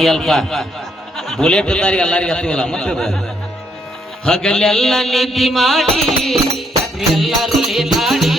ನೀ ಅಲ್ಪ ಬುಲೆಟ್ ಇದ್ದಾರಿಗೆ ಎಲ್ಲರಿಗೆ ಹತ್ತಿವಲ್ಲ ಮತ್ತೆ ಹಗಲೆಲ್ಲ ನಿದ್ದಿ ಮಾಡಿ ಎಲ್ಲರೂ ಲೇಟಾಡಿ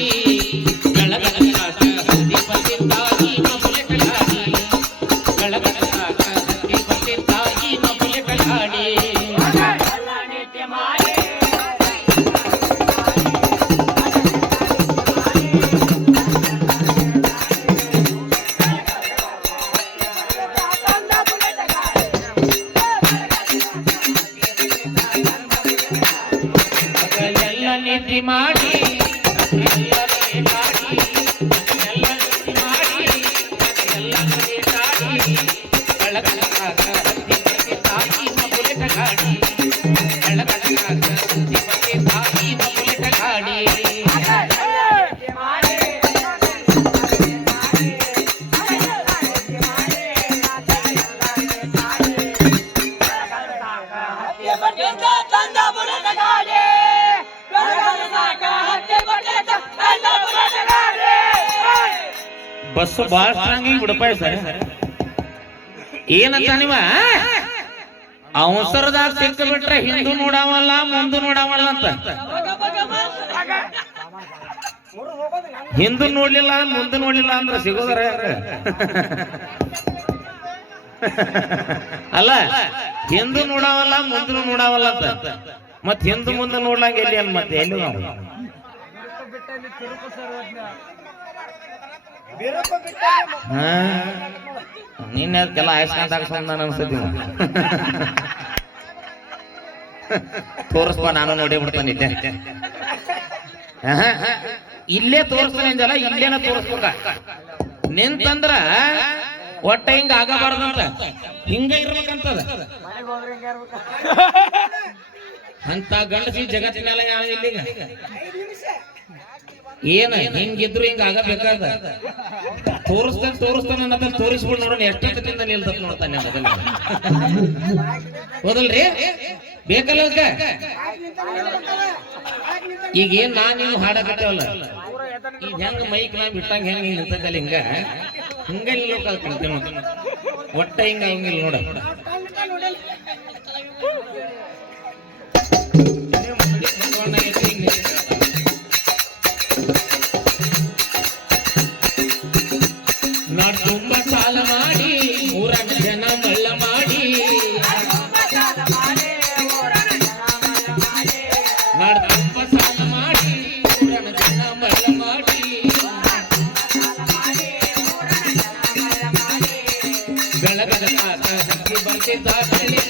ಹಗಲೆಲ್ಲ ನಿದ್ದಿ ಮಾಡಿ ರಾತ್ರಿ ಎಲ್ಲರೂ ಲೇಟಾಡಿ ಹಗಲೆಲ್ಲ ಬಸ್ ಬಾಳ ಸ್ಟ್ರಾಂಗ್ ಹಿಂಗ್ ಬಿಡಪ್ಪ ಸರ್. ಏನಂತ ನೀವ? ಅವಸರದಾಗ ಸಿಕ್ಕ ಬಿಟ್ರೆ ಹಿಂದೂ ನೋಡಾವಲ್ಲ ಮುಂದೆ ನೋಡಾವಲ್ಲ ಅಂತ. ಹಿಂದೂ ನೋಡ್ಲಿಲ್ಲ ಮುಂದೆ ನೋಡ್ಲಿಲ್ಲ ಅಂದ್ರೆ ಸಿಗೋದರ ಅಲ್ಲ ಹಿಂದೂ ನೋಡಾವಲ್ಲ ಮುಂದೆ ನೋಡಾವಲ್ಲ ಅಂತ. ಮತ್ ಹಿಂದೂ ಮುಂದೆ ನೋಡ್ಲಂಗ ಎಲ್ಲಿ ಅನ್ ಮತ್ತೆ ಎಲ್ಲಿ ನಾವು? ನಿನ್ನೆ ಅದಕ್ಕೆಲ್ಲ ಆಯುಷ್ಕಾಂತಾಗ ಹಾಕ್ಸ್ಕೊಂಡ್ ಅನ್ಸತಿ ತೋರಿಸ್ಬ ನಾನು ನೋಡಿ ಬಿಡ್ತಾನಿದ್ದೆ ಇಲ್ಲೇ ತೋರಿಸ್ತಾನೆ ಅಂದಲ್ಲ ಇಲ್ಲೇನ ತೋರಿಸ್ಬೇಕ. ನಿಂತಂದ್ರ ಒಟ್ಟ ಹಿಂಗ ಆಗಬಾರ್ದಂತ. ಹಿಂಗ ಇರ್ಬೇಕಂತದ. ಅಂತ ಗಂಡಸಿ ಜಗತ್ತಿನೆಲ್ಲ ಇಲ್ಲಿಗ? ಏನ ಹಿಂಗಿದ್ರು ಹಿಂಗ ಆಗಬೇಕಾದ? ತೋರಿಸ್ತಾನೆ ತೋರಿಸ್ತಾನೆ ಅನ್ನೋದನ್ನ ತೋರಿಸ್ಬಿಟ್ಟು ನೋಡೋಣ ಎಷ್ಟೊತ್ತಿಂದ ನಿಲ್ತತ್ ನೋಡ್ತಾನೆ ಅದನ್ನ. ಹೋದಲ್ರಿ? ಬೇಕಲ್ಲ ಅದಕ್ಕ ಈಗ ಏನ್ ನಾ ನೀನು ಹಾಡಕತ್ತೇವಲ್ಲ? ಈಗ ಹೆಂಗ ಮೈಕ್ ನಾ ಬಿಟ್ಟಂಗ ಹೆಂಗ ಹಿಂಗ ಹಿಂಗ? ಹಿಂಗ ನಿಲ್ಬೇಕಂತ ಒಟ್ಟ ಹಿಂಗ ಹಂಗಿಲ್ಲ ನೋಡ. ನಾಡ್ ಬೆಳಗದ ಕಾಕ ಹಕ್ಕಿ ಬರ್ತಿದ್ದ ಬೆಳೆ